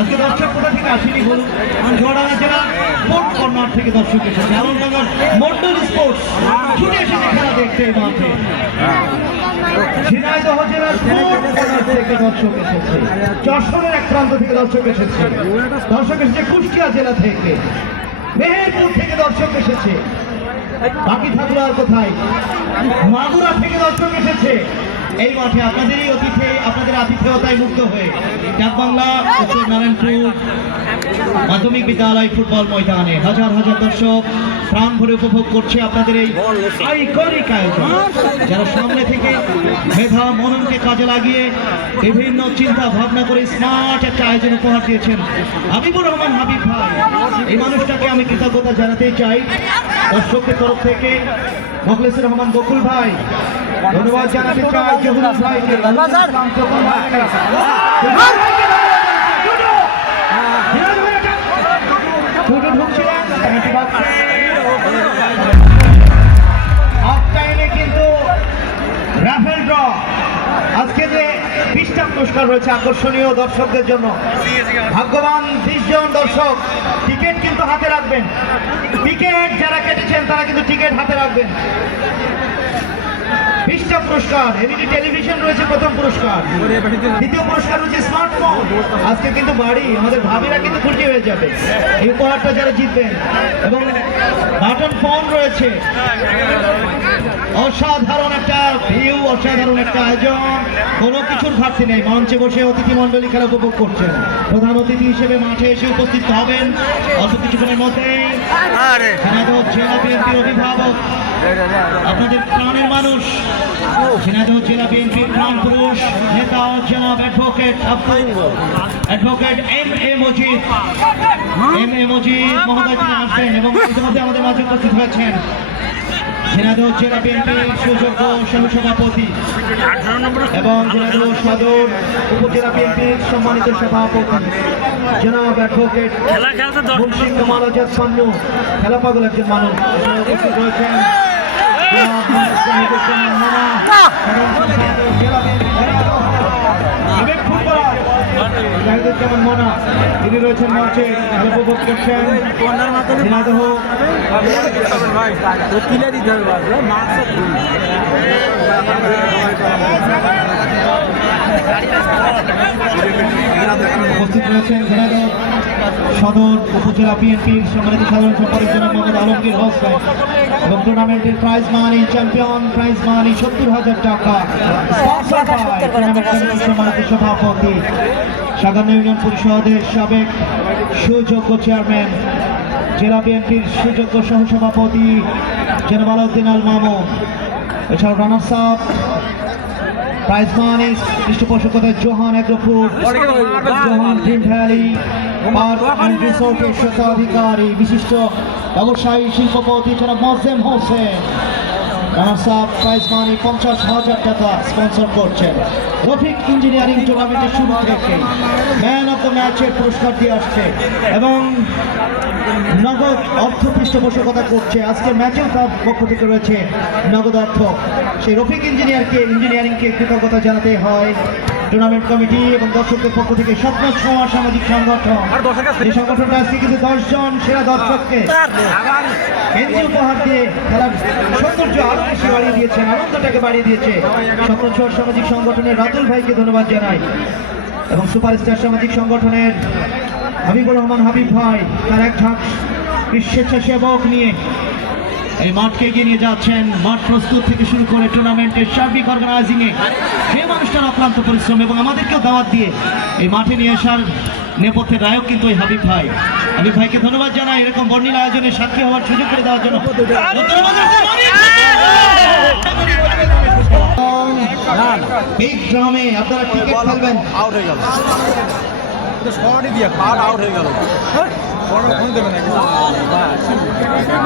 আজকে দর্শক কোথা থেকে আসেনি বলুন? জোড়াঙ্গা জেলা স্পোর্টস কর্নার থেকে দর্শক এসেছে। আলমনগর মন্ডল স্পোর্টস ছুটে এসেছে খেলা দেখতে এই মাঠে। ঝিনাইদহ জেলার স্পোর্টস কর্নার থেকে দর্শক এসেছে। যশোরের এক প্রান্ত থেকে দর্শক এসেছে। দর্শক এসেছে কুষ্টিয়া জেলা থেকে, মেহেরপুর থেকে দর্শক এসেছে। বাকি থাকলো আর কোথায়? মাগুরা থেকে দর্শক এসেছে এই মাঠে আপনাদেরই অতিথি, আপনাদের আতিথেয়তায় মুক্ত হয়ে ডাকবাংলা উত্তর নারায়ণপুর মাধ্যমিক বিদ্যালয় ফুটবল ময়দানে হাজার হাজার দর্শক প্রাণ ভরে উপভোগ করছে আপনাদের এই আইকনিক আয়োজন। যারা সামনে থেকে মেধা মননকে কাজে লাগিয়ে বিভিন্ন চিন্তা ভাবনা করে স্মার্ট একটা আয়োজন উপহার দিয়েছেন হাবিবুর রহমান হাবিব ভাই, এই মানুষটাকে আমি কৃতজ্ঞতা জানাতে চাই দর্শকদের তরফ থেকে। মোখলেসুর রহমান বকুল ভাই ধন্যবাদ জানাতে চাই। জহুরুল ভাইকে কিন্তু রাফেল ড্র আজকে যে 20টা পুরস্কার রয়েছে আকর্ষণীয় দর্শকদের জন্য। ভাগ্যবান 20 জন দর্শক টিকিট কিন্তু হাতে রাখবেন। টিকিট যারা কেটেছেন তারা কিন্তু টিকিট হাতে রাখবেন। 20টা পুরস্কার, এলইডি টেলিভিশন রয়েছে প্রথম পুরস্কার, দ্বিতীয় পুরস্কার রয়েছে স্মার্টফোন। আজকে কিন্তু বাড়ি আমাদের ভাবিরা কিন্তু খুশি হয়ে যাবে এই উপহারটা যারা জিতবেন। এবং বাটন ফোন রয়েছে। অসাধারণ একটা ভিউ, অসাধারণ একটা আয়োজন, কোনো কিছুর ঘাটতি নেই। মঞ্চে বসে অতিথি মন্ডলী খেলা উপভোগ করছেন। প্রধান অতিথি হিসেবে মাঠে এসে উপস্থিত হবেন অল্প কিছুক্ষণের মধ্যেই ঝিনাইদহ জেলা বিএনপির অভিভাবক, আপনাদের প্রাণের মানুষ, ঝিনাইদহ জেলা বিএনপির প্রাণ পুরুষ নেতা জনাব অ্যাডভোকেট এম এ মজিদ মহোদয় তিনি আসবেন এবং ইতিমধ্যে আমাদের মাঝে উপস্থিত হয়েছেন ঝিনাইদহ জেলা বিএনপির সুযোগ্য সহসভাপতি এবং ঝিনাইদহ সদর উপজেলা বিএনপির সম্মানিত সভাপতি জনাব অ্যাডভোকেট মুন্সি কামাল আজাদ পান্নু, খেলা পাগল একজন মানুষ উপস্থিত রয়েছেন। জাহিদুজ্জামান মনা তিনি রয়েছেন মঞ্চে উপভোগ করছেন। ঝিনাইদহ উপস্থিত রয়েছেন ঝিনাইদহ সদর উপজেলা বিএনপির সম্মানিত সাধারণ সম্পাদক জনাব মোহাম্মদ আলমগীর হক এবং টুর্নামেন্টের prize money champion prize money 70,000 টাকা সম্মানিত সভাপতি সাগান্য ইউনিয়ন পরিষদের সাবেক সুযোগ্য চেয়ারম্যান জেলা বিএনপির সুযোগ্য সহসভাপতি জনাব আলাউদ্দিন আল মামুন। এছাড়াও রানার্স আপ প্রাইজ মানি পৃষ্ঠপোষকতায় Johan Agrofood, Johan Dream Valley Park and রিসোর্টের স্বত্বাধিকারী বিশিষ্ট ব্যবসায়ী শিল্পপতি জনাব Moazzem Hossain. Runners up prize money 50,000 টাকা স্পন্সর করছেন। রফিক ইঞ্জিনিয়ারিং টুর্নামেন্টের শুরু থেকে ম্যান অফ দ্য ম্যাচের পুরস্কার দিয়ে আসছে এবং নগদ অর্থ পৃষ্ঠপোষকতা করছে। আজকে ম্যাচের পক্ষ থেকে রয়েছে নগদ অর্থ। সেই রফিক ইঞ্জিনিয়ারিংকে কৃতজ্ঞতা জানাতে হয় টুর্নামেন্ট কমিটি এবং দর্শকদের পক্ষ থেকে। স্বপ্ন ছোঁয়া সামাজিক সংগঠন, এই সংগঠনটা আজকে কিন্তু 10 জন সেরা দর্শককে কেন্দ্রীয় উপহার দিয়ে খেলার সৌন্দর্য আরো বেশি বাড়িয়ে দিয়েছেন, আনন্দটাকে বাড়িয়ে দিয়েছে। স্বপ্ন ছোঁয়া সামাজিক সংগঠনের রাতুল ভাইকে ধন্যবাদ জানাই এবং সুপারস্টার সামাজিক সংগঠনের হাবিবুর রহমান হাবিব ভাই তার এক ঝাঁক স্বেচ্ছাসেবক নিয়ে এই মাঠকে এগিয়ে নিয়ে যাচ্ছেন। মাঠ প্রস্তুত থেকে শুরু করে টুর্নামেন্টের সার্বিক অর্গানাইজিং এ সেই মানুষটার অক্লান্ত পরিশ্রম এবং আমাদেরকেও দাওয়াত দিয়ে এই মাঠে নিয়ে আসার নেপথ্যের নায়ক কিন্তু এই হাবিব ভাইকে ধন্যবাদ জানাই এরকম বর্ণিল আয়োজনের সাক্ষী হওয়ার সুযোগ করে দেওয়ার জন্য। বিগ ড্রামে আপনারা টিকিট ফেলবেন। আউট হয়ে গেল, শর্টই দিয়ে আউট হয়ে গেল।